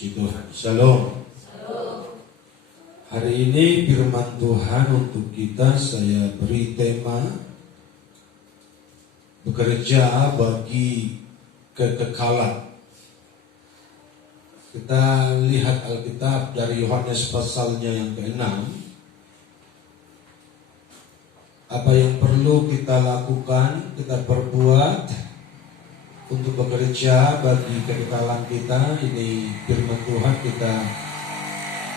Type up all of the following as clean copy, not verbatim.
Puji Tuhan. Shalom. Hari ini firman Tuhan untuk kita saya beri tema bekerja bagi kekekalan. Kita lihat Alkitab dari Yohanes pasalnya yang ke-6. Apa yang perlu kita lakukan, kita perbuat untuk bekerja bagi kekekalan kita. Ini firman Tuhan kita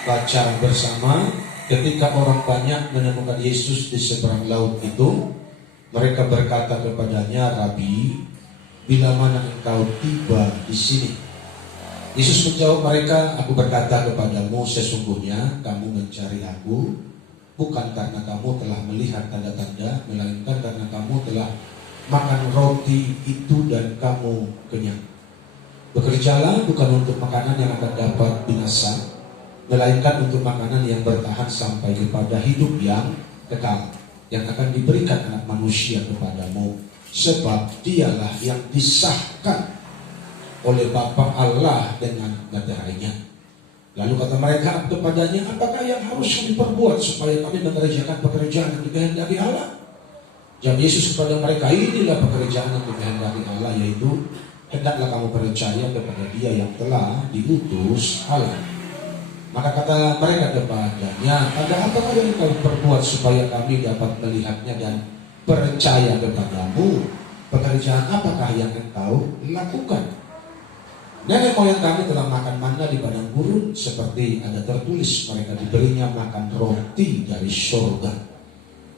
baca bersama. Ketika orang banyak menemukan Yesus di seberang laut itu, mereka berkata kepadanya, "Rabi, bila mana engkau tiba di sini?" Yesus menjawab mereka, "Aku berkata kepadamu, sesungguhnya kamu mencari aku bukan karena kamu telah melihat tanda-tanda, melainkan karena kamu telah makan roti itu dan kamu kenyang. Bekerjalah bukan untuk makanan yang akan dapat binasa, melainkan untuk makanan yang bertahan sampai kepada hidup yang kekal, yang akan diberikan anak manusia kepadamu. Sebab dialah yang disahkan oleh Bapa Allah dengan meterainya." Lalu kata mereka kepadanya, "Apakah yang harus kami perbuat supaya kami mengerjakan pekerjaan yang dikehendaki Allah?" Jawab Yesus kepada mereka, "Inilah pekerjaan yang dikehendaki Allah, yaitu hendaklah kamu percaya kepada Dia yang telah diutus Allah." Maka kata mereka kepadanya, "Tanda apakah yang kau perbuat supaya kami dapat melihatnya dan percaya kepadamu? Pekerjaan apakah yang engkau lakukan? Nenek moyang kami telah makan manna di padang gurun, seperti ada tertulis, mereka diberinya makan roti dari surga."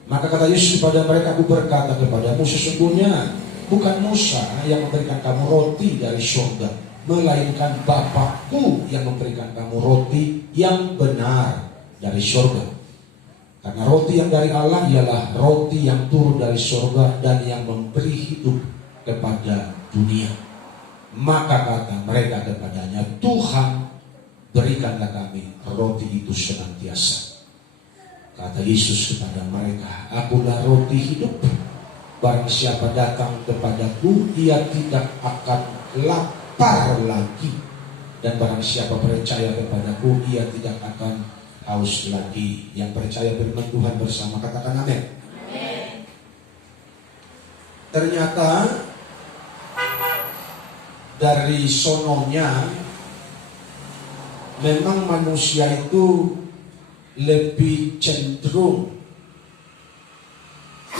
Maka kata Yesus kepada mereka, "Aku berkata kepadamu, sesungguhnya bukan Musa yang memberikan kamu roti dari surga, melainkan Bapa-Ku yang memberikan kamu roti yang benar dari surga. Karena roti yang dari Allah ialah roti yang turun dari surga dan yang memberi hidup kepada dunia." Maka kata mereka kepadanya, "Tuhan, berikanlah kami roti itu senantiasa." Kata Yesus kepada mereka, "Akulah roti hidup. Barang siapa datang kepadaku, ia tidak akan lapar lagi. Dan barang siapa percaya kepadaku, ia tidak akan haus lagi." Yang percaya firman Tuhan bersama katakan amin. Ternyata dari sononya memang manusia itu lebih cenderung,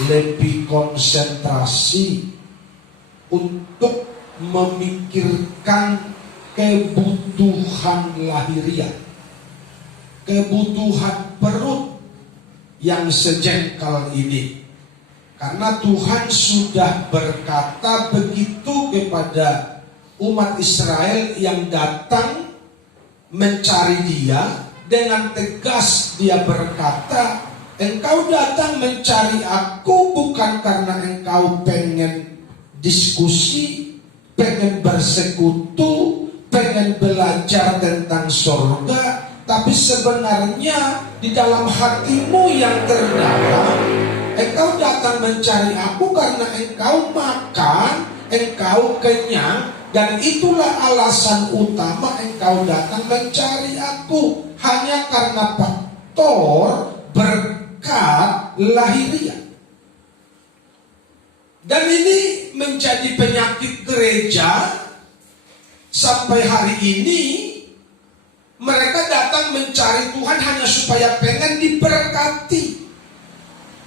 lebih konsentrasi untuk memikirkan kebutuhan lahiriah, kebutuhan perut yang sejengkal ini. Karena Tuhan sudah berkata begitu kepada umat Israel yang datang mencari Dia. Dengan tegas Dia berkata, "Engkau datang mencari aku bukan karena engkau pengen diskusi, pengen bersekutu, pengen belajar tentang surga, tapi sebenarnya di dalam hatimu yang terdalam, engkau datang mencari aku karena engkau makan, engkau kenyang, dan itulah alasan utama engkau datang mencari aku. Hanya karena faktor berkat lahiriah." Dan ini menjadi penyakit gereja sampai hari ini. Mereka datang mencari Tuhan hanya supaya pengen diberkati,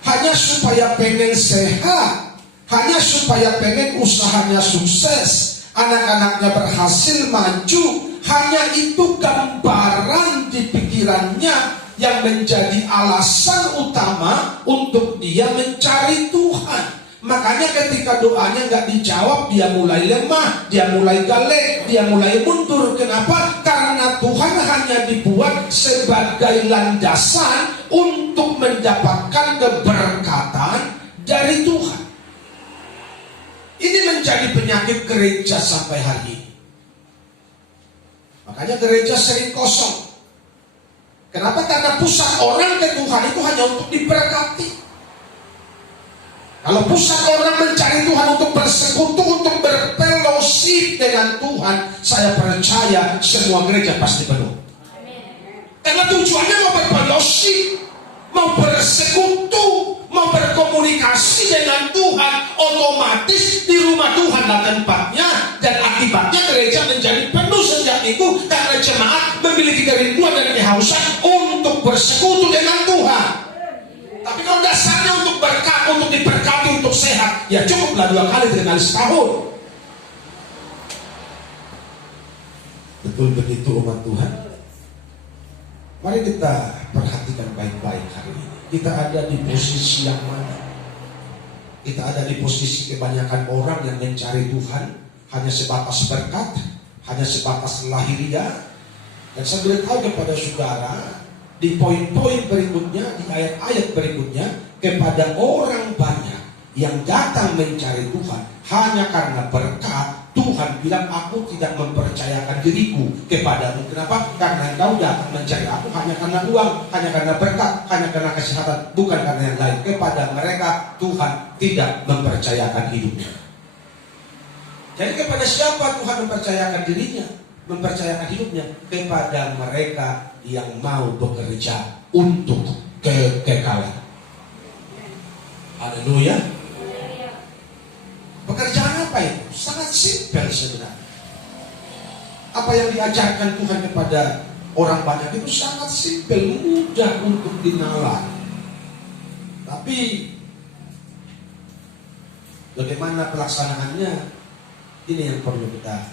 hanya supaya pengen sehat, hanya supaya pengen usahanya sukses, anak-anaknya berhasil maju. Hanya itu gambaran di pikirannya yang menjadi alasan utama untuk dia mencari Tuhan. Makanya ketika doanya nggak dijawab, dia mulai lemah, dia mulai galak, dia mulai mundur. Kenapa? Karena Tuhan hanya dibuat sebagai landasan untuk mendapatkan keberkatan dari Tuhan. Ini menjadi penyakit gereja sampai hari ini. Makanya gereja sering kosong. Kenapa? Karena pusat orang ke Tuhan itu hanya untuk diberkati. Kalau pusat orang mencari Tuhan untuk bersekutu, untuk berfellowship, fellowship dengan Tuhan, saya percaya semua gereja pasti penuh. Karena tujuannya mau berfellowship, mau bersekutu, mau berkomunikasi dengan Tuhan. Otomatis di rumah Tuhan lah tempatnya, dan akibatnya gereja menjadi penuh setiap minggu karena jemaat memiliki kerinduan dan kehausan untuk bersekutu dengan Tuhan. Tapi kalau dasarnya untuk berkat, untuk diberkati, untuk sehat, ya cukuplah 2 kali 3 kali setahun. Betul begitu umat Tuhan. Mari kita perhatikan baik-baik hari ini. Kita ada di posisi yang mana? Kita ada di posisi kebanyakan orang yang mencari Tuhan hanya sebatas berkat, hanya sebatas lahiriah. Dan saya beritahu kepada saudara, di poin-poin berikutnya, di ayat-ayat berikutnya, kepada orang banyak yang datang mencari Tuhan hanya karena berkat, Tuhan bilang, aku tidak mempercayakan diriku kepadamu. Kenapa? Karena engkau datang mencari aku hanya karena uang, hanya karena berkat, hanya karena kesehatan, bukan karena yang lain. Kepada mereka Tuhan tidak mempercayakan hidupnya. Jadi kepada siapa Tuhan mempercayakan dirinya, mempercayakan hidupnya? Kepada mereka yang mau bekerja untuk kekekalan. Haleluya. Pekerjaan apa itu? Sangat simpel sebenarnya. Apa yang diajarkan Tuhan kepada orang banyak itu sangat simpel, mudah untuk dinalar. Tapi bagaimana pelaksanaannya, ini yang perlu kita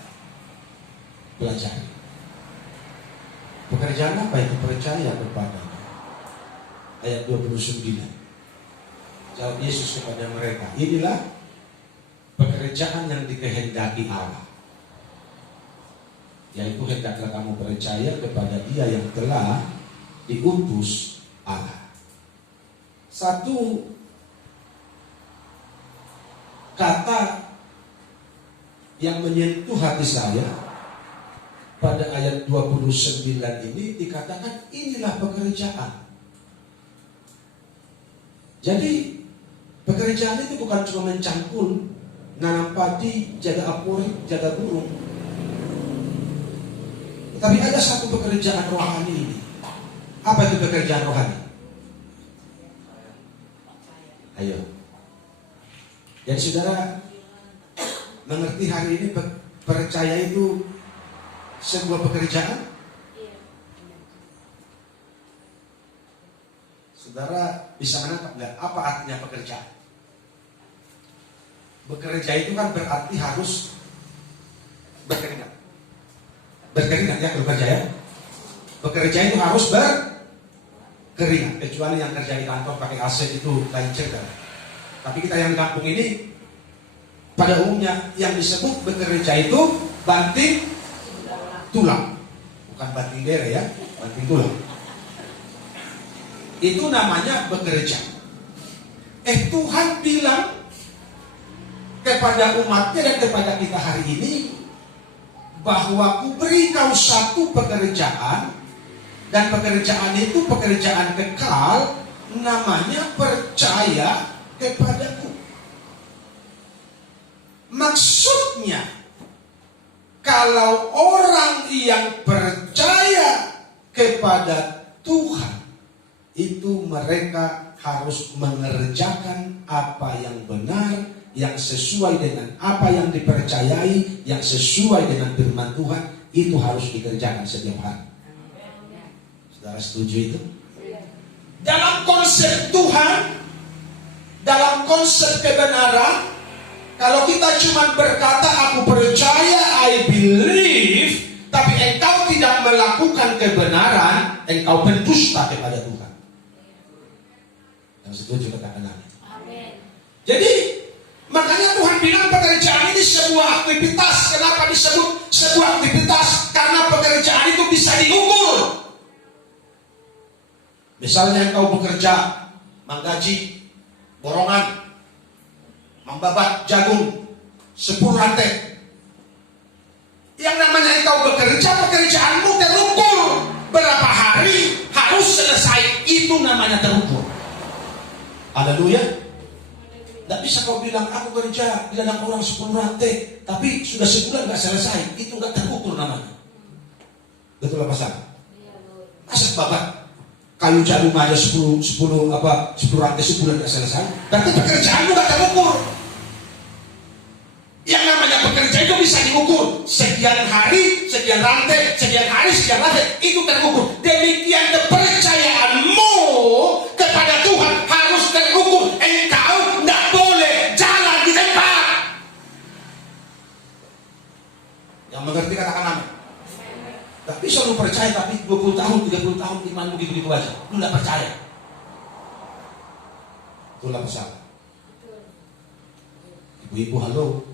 pelajari. Pekerjaan apa itu? Percaya kepada ayat 29. Jawab Yesus kepada mereka, inilah pekerjaan yang dikehendaki Allah, yaitu hendaklah kamu percaya kepada Dia yang telah diutus Allah. Satu kata yang menyentuh hati saya pada ayat 29 ini dikatakan inilah pekerjaan. Jadi pekerjaan itu bukan cuma mencangkul, nanam padi, jaga aporik, jaga burung. Tapi ada satu pekerjaan rohani ini. Apa itu pekerjaan rohani? Ayo. Jadi saudara mengerti hari ini percaya itu sebuah pekerjaan? Saudara bisa menangkap nggak apa artinya pekerjaan? Bekerja itu kan berarti harus berkeringat. Berkeringat ya, bekerja ya. Bekerja itu harus berkeringat. Kecuali yang kerja di kantor pakai AC itu lain cerita. Tapi kita yang di kampung ini, pada umumnya yang disebut bekerja itu banting tulang. Bukan banting dere ya, banting tulang. Itu namanya bekerja. Tuhan bilang kepada umatnya dan kepada kita hari ini bahwa kuberi kau satu pekerjaan, dan pekerjaan itu pekerjaan kekal, namanya percaya kepadaku. Maksudnya kalau orang yang percaya kepada Tuhan itu mereka harus mengerjakan apa yang benar, yang sesuai dengan apa yang dipercayai, yang sesuai dengan firman Tuhan, itu harus dikerjakan setiap hari. Saudara setuju itu? Dalam konsep Tuhan, dalam konsep kebenaran, kalau kita cuma berkata aku percaya, I believe, tapi engkau tidak melakukan kebenaran, engkau pendusta kepada Tuhan. Yang setuju katakan amin. Jadi makanya Tuhan bilang pekerjaan ini sebuah aktivitas. Kenapa disebut sebuah aktivitas? Karena pekerjaan itu bisa diukur. Misalnya engkau bekerja menggaji borongan, membabat jagung 10 rantai. Yang namanya engkau bekerja, pekerjaanmu terukur. Berapa hari harus selesai, itu namanya terukur. Haleluya. Tidak bisa kau bilang aku kerja di ladang orang 10 rantai, tapi sudah sebulan nggak selesai. Itu nggak terukur namanya. Betul apa salah? Masa bapak kayu jarum aja 10 rantai sebulan nggak selesai? Berarti pekerjaanmu nggak terukur. Yang namanya pekerja itu bisa diukur. Sekian hari, sekian rantai, sekian hari, sekian rantai. Itu terukur. Demikian kepercayaanmu kepada Tuhan harus terukur. Engkau tidak boleh jalan di tempat. Yang mengerti katakan amin. Tak bisa lu percaya tapi 20 tahun, 30 tahun imanmu gitu-gitu aja. Lu tidak percaya. Itulah pesan. Ibu-ibu halo.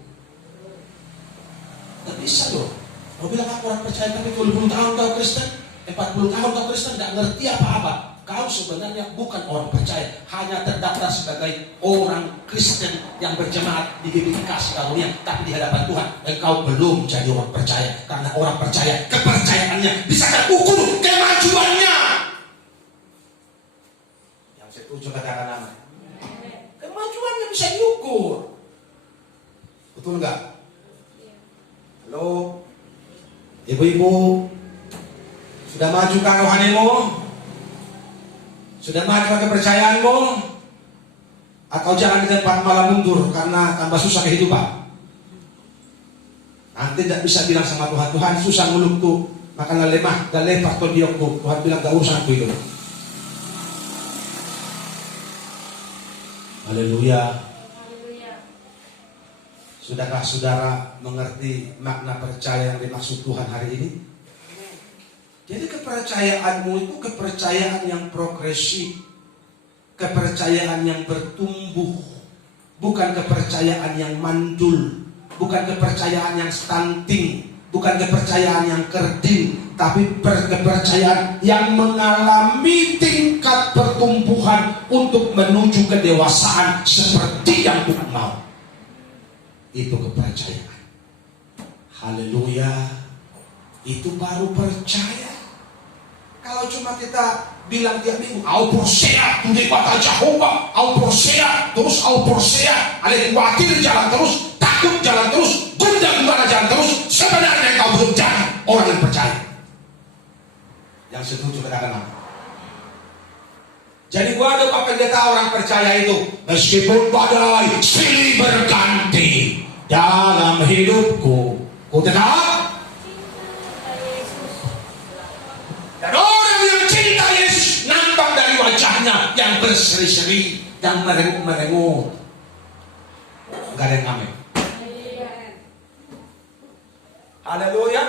Tidak bisa loh. Kau bilang aku orang percaya tapi 20 tahun kau Kristen, 40 tahun kau Kristen, tidak ngerti apa-apa. Kau sebenarnya bukan orang percaya, hanya terdaftar sebagai orang Kristen yang berjemaat di GBI Kasih Karunia, tapi di hadapan Tuhan engkau belum jadi orang percaya. Karena orang percaya kepercayaannya bisa terukur kemajuannya. Yang setuju katakan nama. Kemajuannya bisa diukur. Betul enggak? Halo, ibu-ibu, sudah maju ke rohanimu? Sudah maju ke kepercayaanmu? Atau jangan di tempat malah mundur karena tambah susah kehidupan? Nanti tidak bisa bilang sama Tuhan, Tuhan susah mulutku, makanlah lemah dan lepas tuh diokku. Tuhan bilang gak urusan aku itu. Haleluya. Sudahkah saudara mengerti makna percaya yang dimaksud Tuhan hari ini? Jadi kepercayaanmu itu kepercayaan yang progresif, kepercayaan yang bertumbuh, bukan kepercayaan yang mandul, bukan kepercayaan yang stunting, bukan kepercayaan yang kerdil, tapi kepercayaan yang mengalami tingkat pertumbuhan untuk menuju kedewasaan seperti yang Tuhan mau. Itu kepercayaan. Haleluya. Itu baru percaya. Kalau cuma kita bilang tiap minggu, au persea, tundi kata Jehovah, au persea, terus au persea, ada khawatir jalan terus, takut jalan terus, gundah gulana jalan terus, sebenarnya kau belum jadi orang yang percaya. Yang setuju katakan apa? Jadi gua ada Pak Pendeta orang percaya itu, meskipun badai silih berganti dalam hidupku, ku tetap. Dan orang yang cinta Yesus nampak dari wajahnya yang berseri-seri, yang merengut-merengut. Enggak ada yang amin. Haleluya.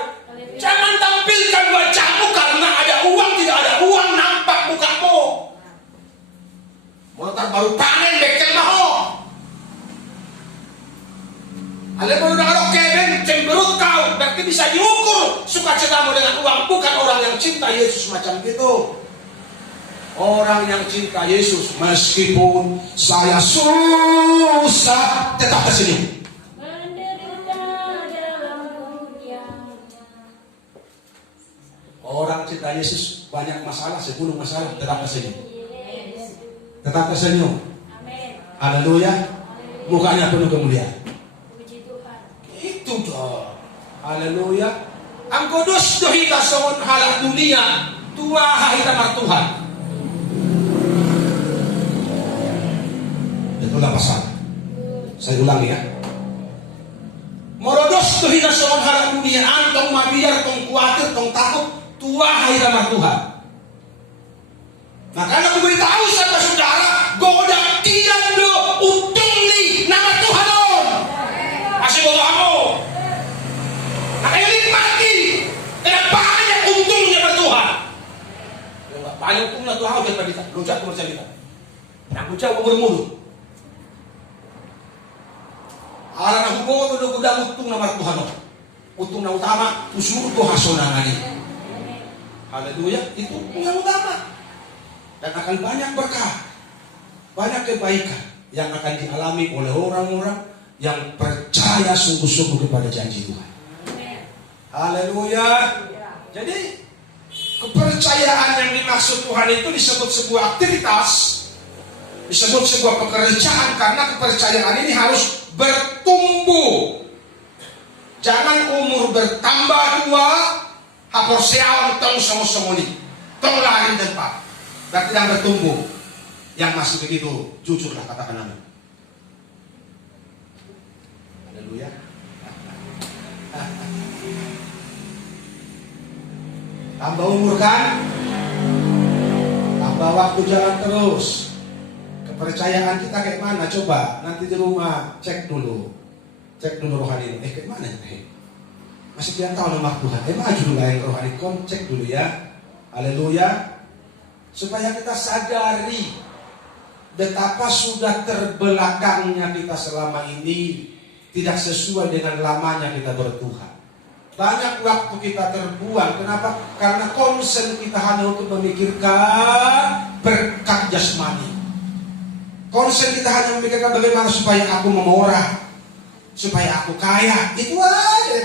Jangan tampilkan wajahmu karena ada uang, tidak ada uang, nampak mukamu. Motor baru panen bekel maho. Ale baru nak keben cemberut kau, berarti bisa diukur sukacitamu dengan uang, bukan orang yang cinta Yesus macam gitu. Orang yang cinta Yesus meskipun saya susah tetap tersenyum. Orang cinta Yesus banyak masalah, segunung masalah tetap tersenyum. Tetap tersenyum. Haleluya. Mukanya penuh kemuliaan. Itu dong. Haleluya. Ang kudus dohita sa halang dunia, tua hahita Tuhan. Itulah pasal. Saya ulangi ya. Morodos dohita sa halang dunia, antong mabiyar, tong kuatir, tong takut, tua hahita Tuhan. Makanya aku beritahu sama saudara, goda tiang do untung ni nama Tuhan on. Masih bodoh kamu. Makanya nikmati. Karena banyak untungnya bertuhan. Banyak untungnya Tuhan dan pendeta. Lujak ku bercerita. Aku jauh bermulut. Alam aku bawa tu gudang untung nama Tuhan on. Untung yang utama usul ko hasonangani. Haleluya, itu yang utama. Dan akan banyak berkah, banyak kebaikan yang akan dialami oleh orang-orang yang percaya sungguh-sungguh kepada janji Tuhan. Haleluya. Jadi kepercayaan yang dimaksud Tuhan itu disebut sebuah aktivitas Disebut sebuah pekerjaan karena kepercayaan ini harus bertumbuh. Jangan umur bertambah tua, hapor seawan tong songo-songo ni, tong lari tempat. Berarti yang bertumbuh, yang masih begitu jujurlah katakan amin. Haleluya. Tambah umur kan, tambah waktu jalan terus. Kepercayaan kita kayak mana? Coba nanti di rumah cek dulu rohani. Kayak mana ya? Masih tidak tahu nama Tuhan. Maju dulu yang rohani. Kom cek dulu ya. Haleluya. Supaya kita sadari betapa sudah terbelakangnya kita selama ini tidak sesuai dengan lamanya kita bertuhan. Banyak waktu kita terbuang. Kenapa? Karena konsen kita hanya untuk memikirkan berkat jasmani. Konsen kita hanya memikirkan bagaimana supaya aku menorah, supaya aku kaya. Itu aja.